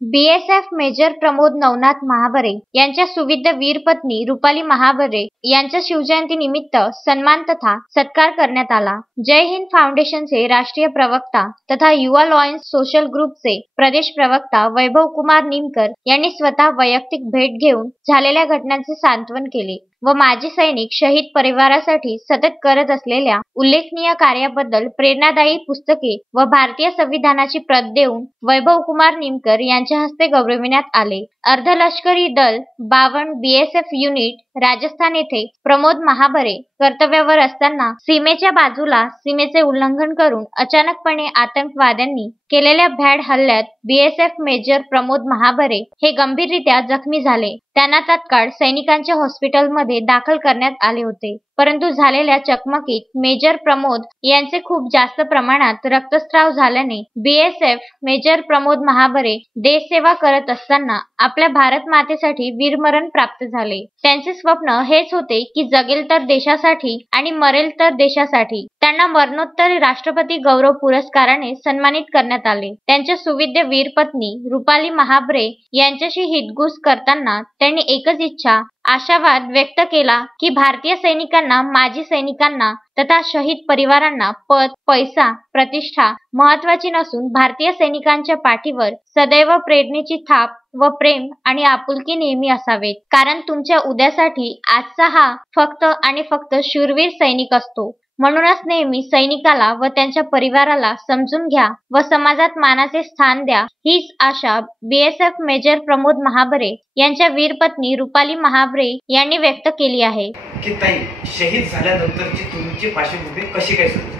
BSF major Pramod Navnath महाबरे यांच्या सुविद्य वीर पत्नी रुपाली महाबरे यांच्या शिवजयंती निमित्त सन्मान तथा सत्कार करण्यात आला। जय हिंद फाउंडेशनचे राष्ट्रीय प्रवक्ता तथा युवा लॉयन्स सोशल ग्रुपचे प्रदेश प्रवक्ता वैभव कुमार निमकर यांनी स्वतः वैयक्तिक भेट घेऊन झालेल्या घटनांचे सांत्वन केले व माजी सैनिक शहीद परिवारासाठी सतत करत असलेल्या उल्लेखनीय कार्याबद्दल प्रेरणादायी पुस्तके व भारतीय संविधानाची प्रत देऊन वैभव कुमार निमकर यांच्या हस्ते गौरविण्यात आले। अर्धलष्करी दल 52 बीएसएफ युनिट राजस्थान येथे प्रमोद महाबरे कर्तव्यावर असताना सीमेच्या बाजूला सीमेचे उल्लंघन करून अचानकपणे आतंकवाद्यांनी केलेल्या भ्याड हल्ल्यात बीएसएफ मेजर प्रमोद महाबरे हे गंभीररित्या जखमी झाले। त्यांना तात्काळ सैनिकांच्या हॉस्पिटलमध्ये दाखल करण्यात आले होते, परंतु झालेल्या चकमकीत मेजर प्रमोद यांचे खूप जास्त प्रमाणात रक्तस्राव झाल्याने बीएसएफ मेजर प्रमोद महाबरे देशसेवा करत असताना आपल्या भारत मातेसाठी वीरमरण प्राप्त झाले। त्यांचे स्वप्न हेच होते की जगेल तर देशासाठी आणि मरेल तर देशासाठी। त्यांना मरणोत्तर राष्ट्रपती गौरव पुरस्काराने सन्मानित करण्यात आले। त्यांच्या सुविद्य वीर पत्नी रुपाली महाबरे यांच्याशी हितगुज करताना त्यांनी एकच इच्छा आशावाद व्यक्त केला की भारतीय सैनिकांना, माजी सैनिकांना तथा शहीद परिवारांना पद, पैसा, प्रतिष्ठा महत्वाची नसून भारतीय सैनिकांच्या पाठीवर सदैव प्रेरणेची थाप व प्रेम आणि आपुलकी नेहमी असावेत, कारण तुमच्या उद्यासाठी आजचा हा फक्त आणि फक्त शूरवीर सैनिक असतो। म्हणूनच नेहमी सैनिकाला व त्यांच्या परिवाराला समजून घ्या व समाजात मानाचे स्थान द्या, हीच आशा बीएसएफ मेजर प्रमोद महाबरे यांच्या वीर पत्नी रुपाली महाबरे यांनी व्यक्त केली आहे। की ताई, शहीद झाल्यानंतरची तुमची पार्श्वभूमी कशी काय सुरू झाली?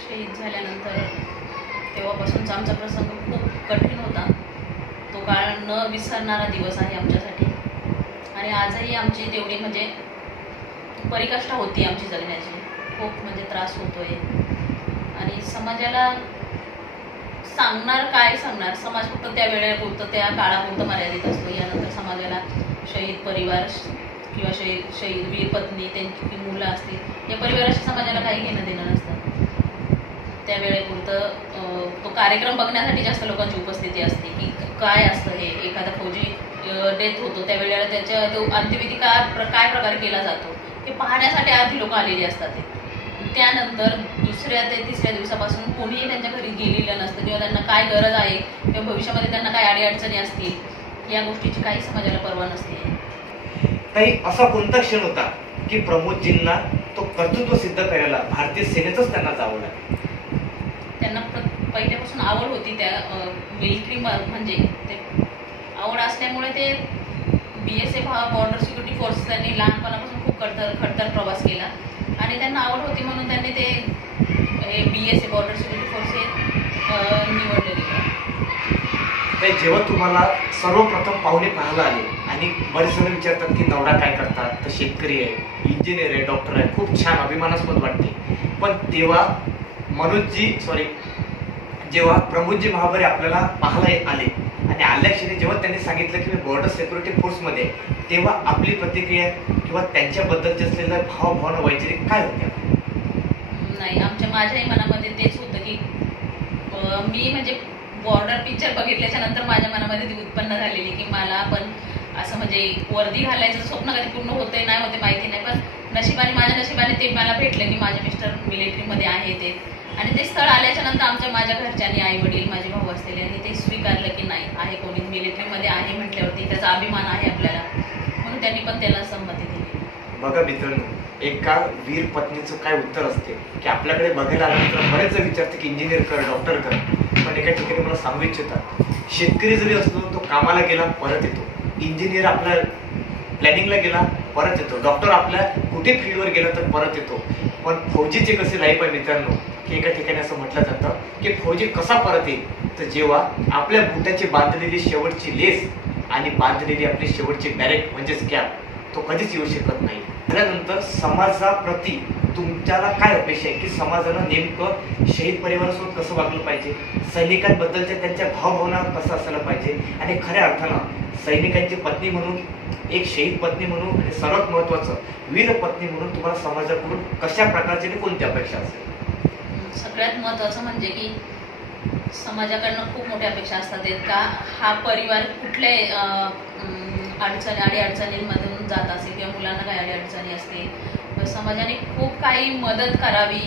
शहीद झाल्यानंतर तेव्हापासूनचा आमचा प्रसंग खूप कठीण होता। तो काळ न विसरणारा दिवस आहे आमच्यासाठी आणि आजही आमची तेवढी म्हणजे परिकष्टा होती आमची जगण्याची, खूप म्हणजे त्रास होतोय आणि समाजाला काय सांगणार, समाज फक्त त्या वेळेपुरतं त्या काळापुरतं मर्यादित असतो। यानंतर समाजाला शहीद परिवार किंवा शहीद वीर पत्नी, त्यांची मुलं असतील, या परिवाराशी समाजाला काही घेणं देणं नसतं। त्या वेळेपुरतं तो कार्यक्रम बघण्यासाठी जास्त लोकांची उपस्थिती असते की काय असतं हे, एखादा फौजी डेथ होतो त्यावेळेला त्याच्या तो अंत्यविधी काय प्रकारे केला जातो हे पाहण्यासाठी आधी लोक आलेली असतात। त्यानंतर दुसऱ्या ते तिसऱ्या दिवसापासून कोणीही त्यांच्या घरी गेलेलं नसतं किंवा त्यांना काय गरज आहे किंवा भविष्यामध्ये त्यांना काय अडीअडचणी असतील या गोष्टीची काही समाजाला पर्वा नसते। ताई, असा कोणता क्षण होता की प्रमोदजींना तो कर्तृत्व सिद्ध करायला भारतीय सेनेतच त्यांना जावं लागलं? त्यांना पहिल्यापासून आवड होती त्या मिलिटरी, म्हणजे ते आवड असल्यामुळे ते बीएसएफ हा बॉर्डर सिक्युरिटी फोर्स त्यांनी लहानपणापासून खूप खडतर प्रवास केला आणि त्यांना आवड होती म्हणून त्यांनी ते बीएसएफ बॉर्डर सिक्युरिटी फोर्स हे निवडलेले। जेव्हा तुम्हाला सर्वप्रथम पाहुणे पाहायला आले आणि बरेच जण विचारतात की नवरा काय करतात, तर शेतकरी आहे, इंजिनियर आहे, डॉक्टर आहे, खूप छान अभिमानास्पद वाटते, पण तेव्हा जेव्हा प्रमोदजी महाबरे आपल्याला पाहायला आले आणि आल्या क्षणी जेव्हा त्यांनी सांगितलं की मी बॉर्डर सिक्युरिटी फोर्समध्ये, तेव्हा आपली प्रतिक्रिया किंवा त्यांच्याबद्दलचे असलेल्या भावभावना वैचारिक काय होत्या? नाही, माझ्याही मनामध्ये तेच होतं की मी म्हणजे बॉर्डर पिक्चर बघितल्याच्या नंतर माझ्या मनामध्ये ती उत्पन्न झालेली की मला पण असं म्हणजे वर्दी घालायचं स्वप्न कधी पूर्ण होतंय नाही होते माहिती नाही, पण माझ्या नशिबाने ते मला भेटलं की माझे मिस्टर मिलिटरीमध्ये आहे ते, आणि ते स्थळ आल्याच्या नंतर माझ्या घरच्यांनी, आई वडील, माझे भाऊ असलेले आणि ते स्वीकारलं की नाही आहे, कोणी मिलिटरीमध्ये आहे म्हटल्यावरती त्याचा अभिमान आहे आपल्याला, म्हणून त्यांनी पण त्याला संमती दिली। बघा मित्रांनो, एका वीर पत्नीचं काय उत्तर असते की आपल्याकडे बघायला आल्यानंतर बरेच जण विचारते की इंजिनियर कर, डॉक्टर कर, पण एका ठिकाणी मला सांगू इच्छितात, शेतकरी जरी असलो तो कामाला गेला परत येतो, इंजिनियर आपल्या प्लॅनिंगला गेला परत येतो, डॉक्टर आपल्या कुठे फील्डवर गेला तर परत येतो, पण फौजीचे कसे लाईफ आहे मित्रांनो की एका ठिकाणी असं म्हटलं जातं की फौजी कसा परत येईल, तर जेव्हा आपल्या बुटाची बांधलेली शेवटची लेस आणि बांधलेली आपली शेवटची बॅरेट म्हणजेच कॅप तो कधीच येऊ शकत नाही। त्यानंतर समाजाप्रती तुमच्याला काय अपेक्षा आहे की समाजानं नेमकं शहीद परिवारासोबत कसं वागलं पाहिजे, सैनिकांबद्दलच्या त्यांच्या भावभावना कसं असायला पाहिजे, आणि खऱ्या अर्थानं सैनिकांची पत्नी म्हणून, एक शहीद पत्नी म्हणून आणि सर्वात महत्त्वाचं वीर पत्नी म्हणून तुम्हाला समाजाकडून कशा प्रकारची आणि कोणत्या अपेक्षा असेल? सगळ्यात महत्त्वाचं म्हणजे की समाजाकडनं खूप मोठ्या अपेक्षा असतात का हा परिवार कुठल्या अडचणींमधून जात असेल किंवा मुलांना काही अडचणी असते, समाजाने खूप काही मदत करावी.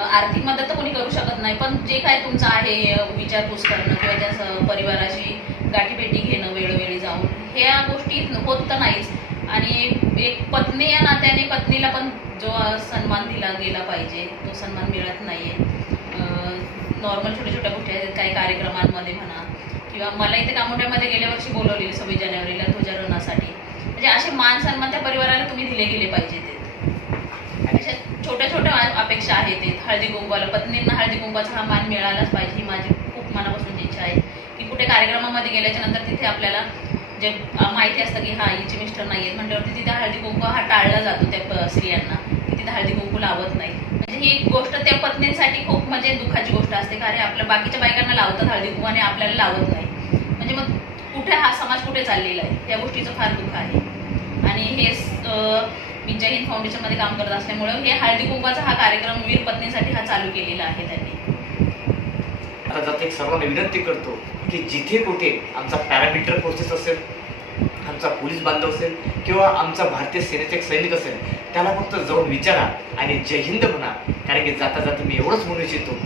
आर्थिक मदत तर कोणी करू शकत नाही, पण जे काय तुमचं आहे विचारपूस करणं किंवा त्या परिवाराची गाठीभेटी घेणं वेळोवेळी जाऊन, ह्या गोष्टी होत तर नाहीच. आणि एक पत्नी या नात्याने पत्नीला पण जो सन्मान दिला गेला पाहिजे तो सन्मान मिळत नाहीये. नॉर्मल छोट्या छोट्या गोष्टी आहेत, काही कार्यक्रमांमध्ये म्हणा किंवा मला इथे कामोठ्यामध्ये गेल्या वर्षी बोलवलेली 26 जानेवारीला ध्वजारोहणासाठी, म्हणजे असे मान सन्मान त्या परिवाराला तुम्ही दिले गेले पाहिजेत. अशा छोट्या छोट्या अपेक्षा आहेत. हळदी कुंकवाला पत्नींना हळदी कुंकवाचा हा मान मिळालाच पाहिजे, ही माझी खूप मनापासून इच्छा आहे की कुठे कार्यक्रमामध्ये गेल्याच्या नंतर तिथे आपल्याला जे माहिती असतं की हा हिचे मिस्टर नाही आहेत म्हटल्यावरती तिथे हळदी कुंकू हा टाळला जातो त्या स्त्रियांना की तिथे हळदी कुंकू लावत नाही. म्हणजे ही गोष्ट त्या पत्नींसाठी खूप म्हणजे दुःखाची गोष्ट असते, कारण आपल्या बाकीच्या बायकांना लावतात हळदी कुंकू आणि आपल्याला लावत नाही. म्हणजे मग कुठे हा समाज कुठे चाललेला आहे, या गोष्टीचं फार दुःख आहे. आणि हे मी जय हिंद फाउंडेशनमध्ये काम करत असल्यामुळे हे हळदी कुंकवाचा हा कार्यक्रम वीर पत्नीसाठी हा चालू केलेला आहे त्यांनी. आता जाता एक सर्वांना विनंती करतो की जिथे कुठे आमचा पॅरामिलिटरी फोर्सेस असेल, आमचा पोलीस बांधव असेल किंवा आमचा भारतीय सेनेचा एक सैनिक असेल, त्याला फक्त जाऊन विचारा आणि जय हिंद म्हणा. कारण की जाता जाता मी एवढंच म्हणू इच्छितो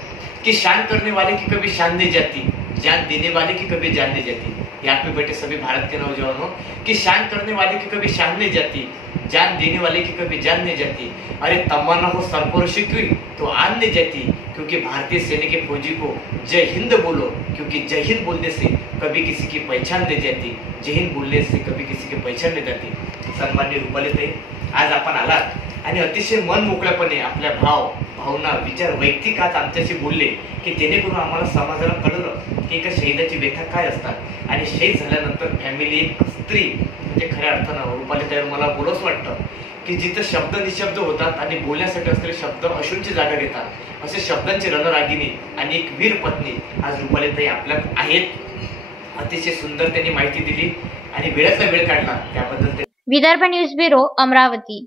की शान करने वाले की कभी शान नहीं जाती, जान देने वाले की कभी जान नहीं जाती. यहाँ पे बैठे सभी भारत के नौजवानों की शान करने वाले की कभी शान नहीं जाती, जान देने वाले की कभी जान नहीं जाती. अरे तमन्ना हो सरफरोशी की तो आन नहीं जाती, क्योंकि भारतीय सेना के फौजी को जय हिंद बोलो, क्योंकि जय हिंद बोलने से कभी किसी की पहचान नहीं जाती, जय हिंद बोलने से कभी किसी की पहचान नहीं जाती. सन्माननीय रुपालीताई, आज आपण आलात आणि अतिशय मन मोकळेपणे आपल्या भावना विचार वैयक्तिक आज आमच्याशी बोलले की जेणेकरून आम्हाला समाजाला कळलं की एका शहीदाची व्यथा काय असतात. आणि शहीद झाल्यानंतर फॅमिली एक स्त्री म्हणजे खऱ्या अर्थानं रुपालीताईवर मला बोलवंच वाटतं की जिथं शब्द निशब्द होतात आणि बोलण्यासाठी असलेले शब्द अशूंची जागा घेतात, असे शब्दांची रणरागिणी आणि एक वीर पत्नी आज रुपालीताई आपल्या आहेत. अतिशय सुंदर त्यांनी माहिती दिली आणि वेळातला वेळ काढला त्याबद्दल. Vidarbha news bureau, Amravati.